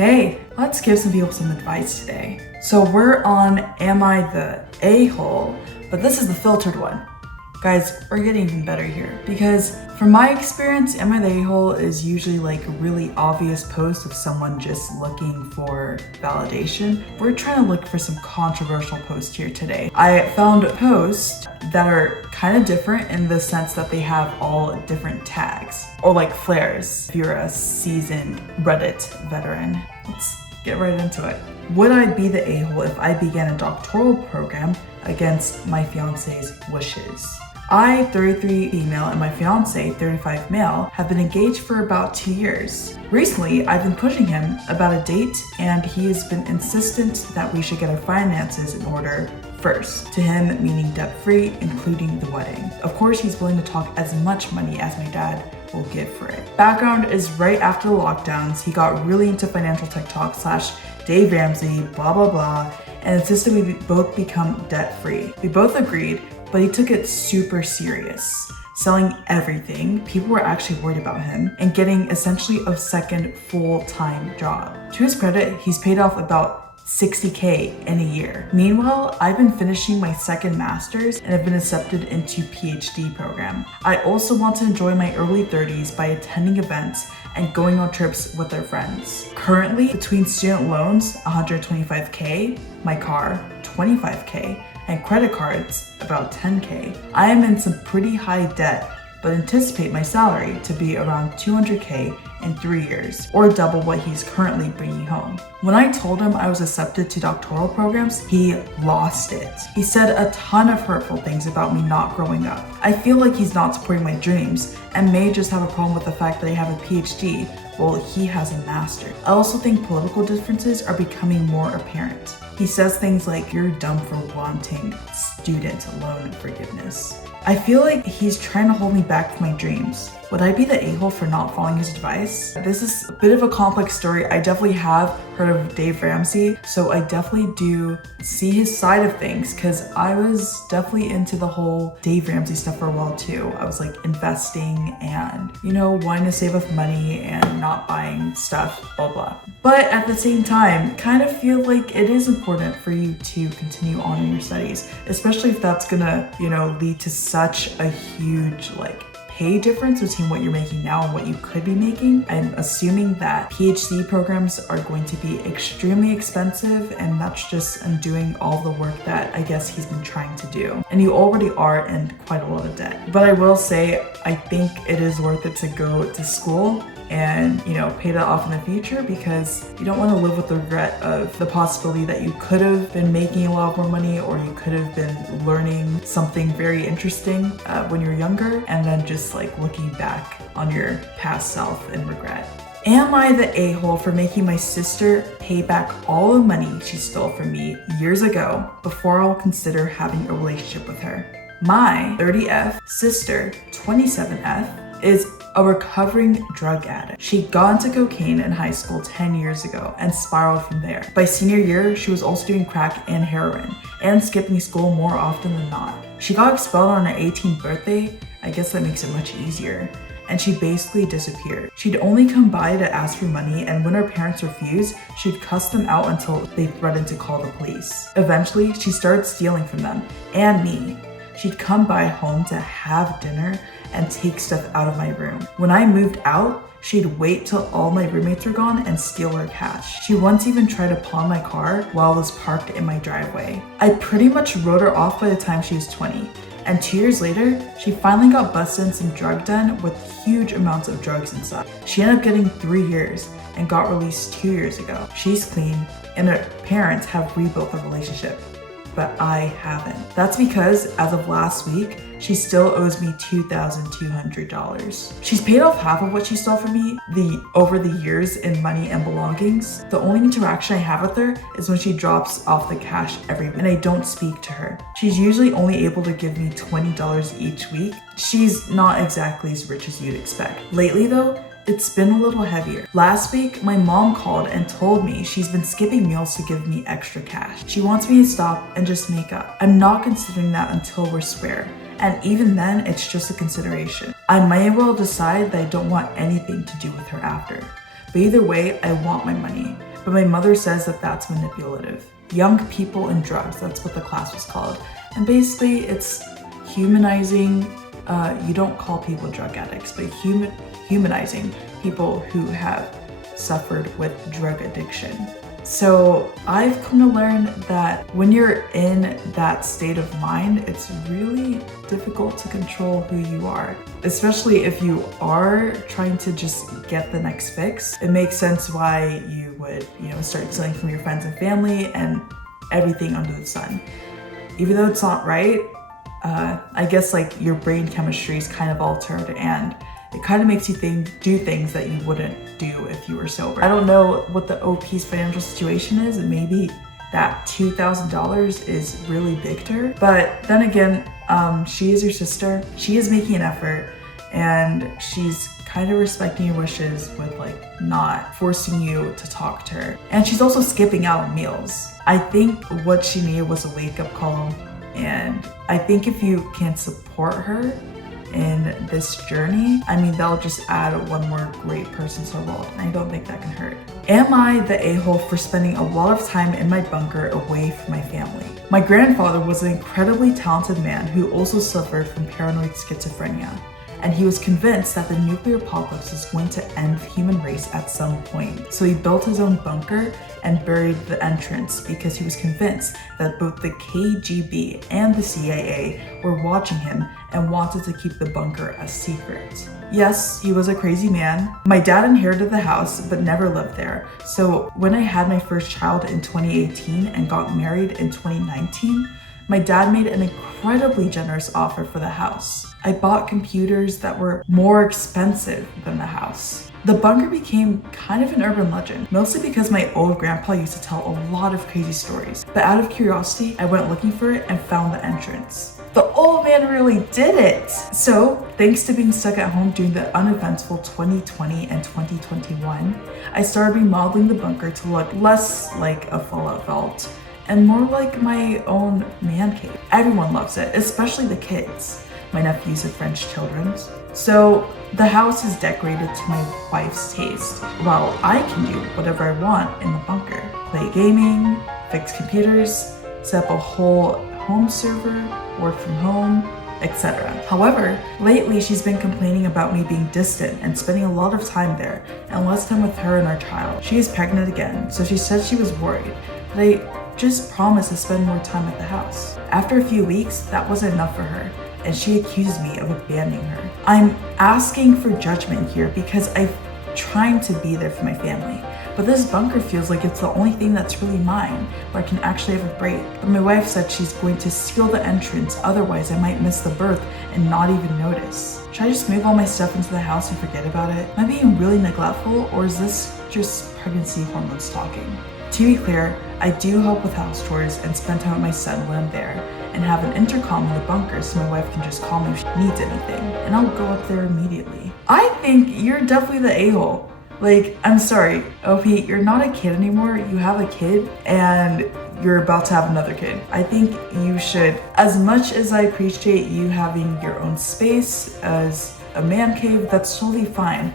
Hey, let's give some people some advice today. So we're on Am I the A-hole? But this is the filtered one. Guys, we're getting even better here because from my experience, Am I the A-hole is usually like a really obvious post of someone just looking for validation. We're trying to look for some controversial posts here today. I found posts that are kind of different in the sense that they have all different tags or like flares if you're a seasoned Reddit veteran. Let's get right into it. Would I be the a-hole if I began a doctoral program against my fiance's wishes? I, 33 female, and my fiance, 35 male, have been engaged for about 2 years. Recently, I've been pushing him about a date, and he has been insistent that we should get our finances in order first. To him, meaning debt-free, including the wedding. Of course, he's willing to talk as much money as my dad will give for it. Background is right after the lockdowns, he got really into financial TikTok / Dave Ramsey, blah, blah, blah, and insisted we both become debt-free. We both agreed, but he took it super serious. Selling everything, people were actually worried about him, and getting essentially a second full-time job. To his credit, he's paid off about $60K in a year. Meanwhile, I've been finishing my second master's and have been accepted into PhD program. I also want to enjoy my early 30s by attending events and going on trips with our friends. Currently, between student loans, $125K, my car, $25K, and credit cards, about $10K. I am in some pretty high debt, but anticipate my salary to be around $200K in 3 years, or double what he's currently bringing home. When I told him I was accepted to doctoral programs, he lost it. He said a ton of hurtful things about me not growing up. I feel like he's not supporting my dreams and may just have a problem with the fact that I have a PhD while he has a master's. I also think political differences are becoming more apparent. He says things like, "You're dumb for wanting student loan forgiveness." I feel like he's trying to hold me back from my dreams. Would I be the a-hole for not following his advice? This is a bit of a complex story. I definitely have heard of Dave Ramsey, so I definitely do see his side of things because I was definitely into the whole Dave Ramsey stuff for a while too. I was like investing and, wanting to save up money and not buying stuff, blah, blah. But at the same time, kind of feel like it is important for you to continue on in your studies, especially if that's gonna, lead to such a huge pay difference between what you're making now and what you could be making. I'm assuming that PhD programs are going to be extremely expensive, and that's just undoing all the work that I guess he's been trying to do. And you already are in quite a lot of debt. But I will say, I think it is worth it to go to school and pay that off in the future, because you don't want to live with the regret of the possibility that you could have been making a lot more money, or you could have been learning something very interesting when you're younger, and then just looking back on your past self in regret. Am I the a-hole for making my sister pay back all the money she stole from me years ago before I'll consider having a relationship with her? My 30F sister, 27F, is a recovering drug addict. She got into cocaine in high school 10 years ago and spiraled from there. By senior year, she was also doing crack and heroin and skipping school more often than not. She got expelled on her 18th birthday. I guess that makes it much easier. And she basically disappeared. She'd only come by to ask for money, and when her parents refused, she'd cuss them out until they threatened to call the police. Eventually, she started stealing from them and me. She'd come by home to have dinner and take stuff out of my room. When I moved out, she'd wait till all my roommates were gone and steal her cash. She once even tried to pawn my car while it was parked in my driveway. I pretty much wrote her off by the time she was 20. And 2 years later, she finally got busted in some drug den with huge amounts of drugs inside. She ended up getting 3 years and got released 2 years ago. She's clean, and her parents have rebuilt the relationship, but I haven't. That's because as of last week, she still owes me $2,200. She's paid off half of what she stole from me over the years in money and belongings. The only interaction I have with her is when she drops off the cash every week, and I don't speak to her. She's usually only able to give me $20 each week. She's not exactly as rich as you'd expect. Lately though, it's been a little heavier. Last week, my mom called and told me she's been skipping meals to give me extra cash. She wants me to stop and just make up. I'm not considering that until we're square. And even then, it's just a consideration. I might well decide that I don't want anything to do with her after. But either way, I want my money. But my mother says that that's manipulative. Young people and drugs, that's what the class was called. And basically it's humanizing, you don't call people drug addicts, but humanizing people who have suffered with drug addiction. So I've come to learn that when you're in that state of mind, it's really difficult to control who you are. Especially if you are trying to just get the next fix. It makes sense why you would, start stealing from your friends and family and everything under the sun. Even though it's not right, I guess like your brain chemistry is kind of altered and it kind of makes you do things that you wouldn't do if you were sober. I don't know what the OP's financial situation is, and maybe that $2,000 is really big to her. But then again, she is your sister. She is making an effort, and she's kind of respecting your wishes with like not forcing you to talk to her. And she's also skipping out on meals. I think what she needed was a wake-up call, and I think if you can support her in this journey, that'll just add one more great person to the world, and I don't think that can hurt. Am I the a-hole for spending a lot of time in my bunker away from my family? My grandfather was an incredibly talented man who also suffered from paranoid schizophrenia, and he was convinced that the nuclear apocalypse was going to end the human race at some point. So he built his own bunker and buried the entrance because he was convinced that both the KGB and the CIA were watching him and wanted to keep the bunker a secret. Yes, he was a crazy man. My dad inherited the house but never lived there. So when I had my first child in 2018 and got married in 2019, my dad made an incredibly generous offer for the house. I bought computers that were more expensive than the house. The bunker became kind of an urban legend, mostly because my old grandpa used to tell a lot of crazy stories. But out of curiosity, I went looking for it and found the entrance. The old man really did it! So, thanks to being stuck at home during the uneventful 2020 and 2021, I started remodeling the bunker to look less like a fallout vault and more like my own man cave. Everyone loves it, especially the kids. My nephews and French children. So the house is decorated to my wife's taste, while I can do whatever I want in the bunker. Play gaming, fix computers, set up a whole home server, work from home, etc. However, lately she's been complaining about me being distant and spending a lot of time there and less time with her and our child. She is pregnant again, so she said she was worried, but I just promised to spend more time at the house. After a few weeks, that wasn't enough for her, and she accused me of abandoning her. I'm asking for judgment here because I'm trying to be there for my family. But this bunker feels like it's the only thing that's really mine, where I can actually have a break. But my wife said she's going to seal the entrance, otherwise I might miss the birth and not even notice. Should I just move all my stuff into the house and forget about it? Am I being really neglectful, or is this just pregnancy hormones talking? To be clear, I do help with house chores and spend time with my son when I'm there, and have an intercom in the bunker so my wife can just call me if she needs anything, and I'll go up there immediately. I think you're definitely the a-hole. Like, I'm sorry, OP, you're not a kid anymore. You have a kid and you're about to have another kid. I think you should, as much as I appreciate you having your own space as a man cave, that's totally fine.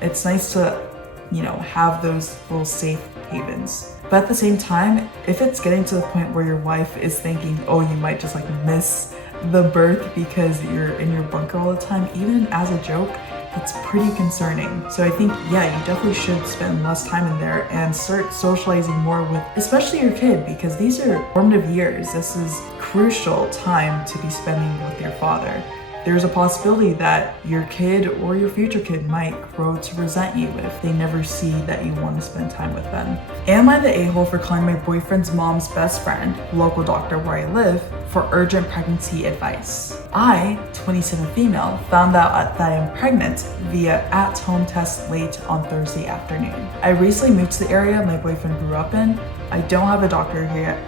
It's nice to, have those little safe havens. But at the same time, if it's getting to the point where your wife is thinking, oh, you might just miss the birth because you're in your bunker all the time, even as a joke, that's pretty concerning. So I think, you definitely should spend less time in there and start socializing more with, especially your kid, because these are formative years. This is crucial time to be spending with your father. There's a possibility that your kid or your future kid might grow to resent you if they never see that you want to spend time with them. Am I the a-hole for calling my boyfriend's mom's best friend, local doctor where I live, for urgent pregnancy advice? I, 27 female, found out that I am pregnant via at-home test late on Thursday afternoon. I recently moved to the area my boyfriend grew up in. I don't have a doctor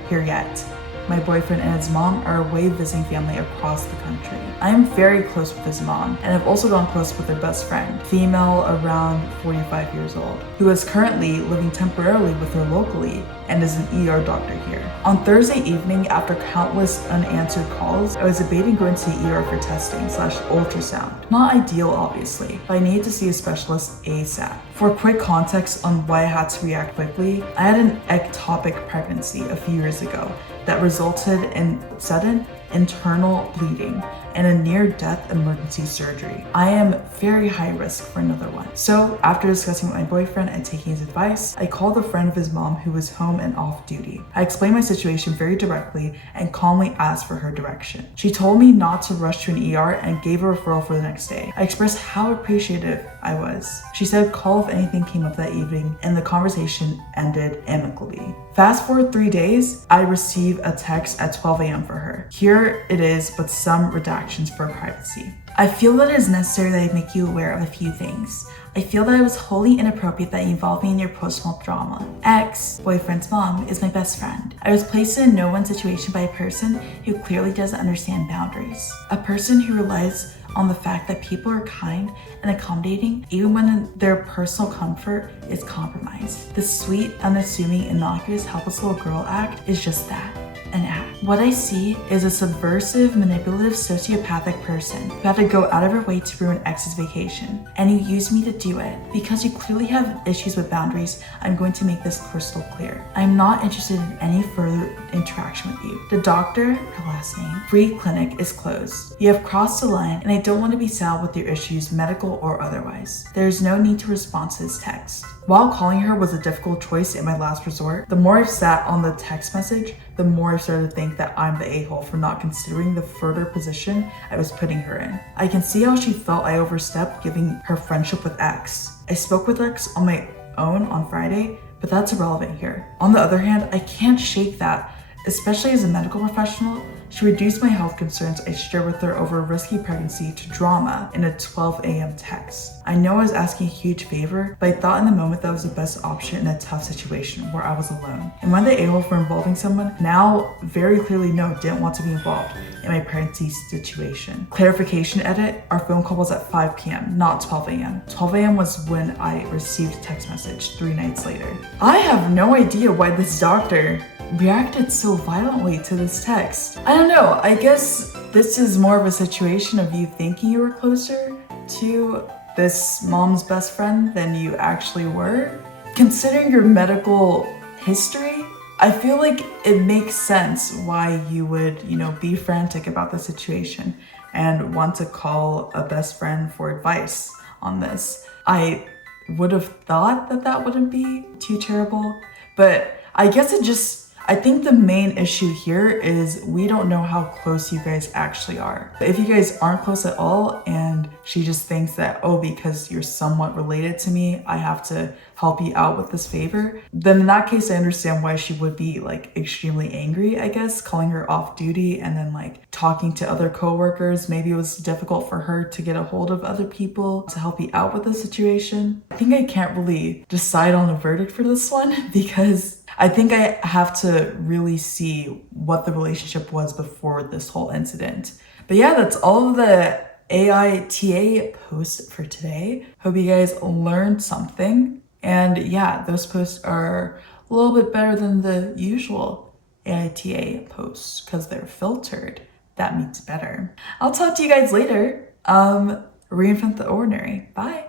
here yet. My boyfriend and his mom are away visiting family across the country. I am very close with his mom and have also gone close with her best friend, female around 45 years old, who is currently living temporarily with her locally and is an ER doctor here. On Thursday evening, after countless unanswered calls, I was debating going to the ER for testing/ultrasound. Not ideal, obviously, but I needed to see a specialist ASAP. For quick context on why I had to react quickly, I had an ectopic pregnancy a few years ago that resulted in sudden internal bleeding and a near-death emergency surgery. I am very high risk for another one. So after discussing with my boyfriend and taking his advice, I called a friend of his mom who was home and off duty. I explained my situation very directly and calmly asked for her direction. She told me not to rush to an ER and gave a referral for the next day. I expressed how appreciative I was. She said call if anything came up that evening, and the conversation ended amicably. Fast forward 3 days, I receive a text at 12 a.m. for her. Here it is, but some redactions for privacy. I feel that it is necessary that I make you aware of a few things. I feel that it was wholly inappropriate that you involved me in your post-mortem drama. Ex-boyfriend's mom is my best friend. I was placed in a no-win situation by a person who clearly doesn't understand boundaries. A person who relies on the fact that people are kind and accommodating even when their personal comfort is compromised. The sweet, unassuming, innocuous, helpless little girl act is just that. An act. What I see is a subversive, manipulative, sociopathic person who had to go out of her way to ruin ex's vacation, and you used me to do it. Because you clearly have issues with boundaries, I'm going to make this crystal clear. I'm not interested in any further interaction with you. The doctor, her last name, free clinic is closed. You have crossed the line, and I don't want to be saddled with your issues, medical or otherwise. There is no need to respond to this text. While calling her was a difficult choice in my last resort, the more I've sat on the text message, the more I started to think that I'm the a-hole for not considering the further position I was putting her in. I can see how she felt I overstepped giving her friendship with X. I spoke with X on my own on Friday, but that's irrelevant here. On the other hand, I can't shake that, especially as a medical professional. She reduced my health concerns I shared with her over a risky pregnancy to drama in a 12 a.m. text. I know I was asking a huge favor, but I thought in the moment that was the best option in a tough situation where I was alone. Am I the a-hole for involving someone? Now, very clearly no, didn't want to be involved in my pregnancy situation. Clarification edit, our phone call was at 5 p.m., not 12 a.m. 12 a.m. was when I received a text message 3 nights later. I have no idea why this doctor reacted so violently to this text. I don't know, I guess this is more of a situation of you thinking you were closer to this mom's best friend than you actually were. Considering your medical history, I feel like it makes sense why you would, be frantic about the situation and want to call a best friend for advice on this. I would have thought that that wouldn't be too terrible, but I guess I think the main issue here is we don't know how close you guys actually are. If you guys aren't close at all and she just thinks that, oh, because you're somewhat related to me, I have to help you out with this favor, then in that case, I understand why she would be extremely angry, I guess, calling her off duty and then talking to other coworkers. Maybe it was difficult for her to get a hold of other people to help you out with the situation. I think I can't really decide on a verdict for this one because I think I have to really see what the relationship was before this whole incident. But yeah, that's all of the AITA posts for today. Hope you guys learned something. And yeah, those posts are a little bit better than the usual AITA posts because they're filtered. That means better. I'll talk to you guys later. Reinvent the ordinary. Bye.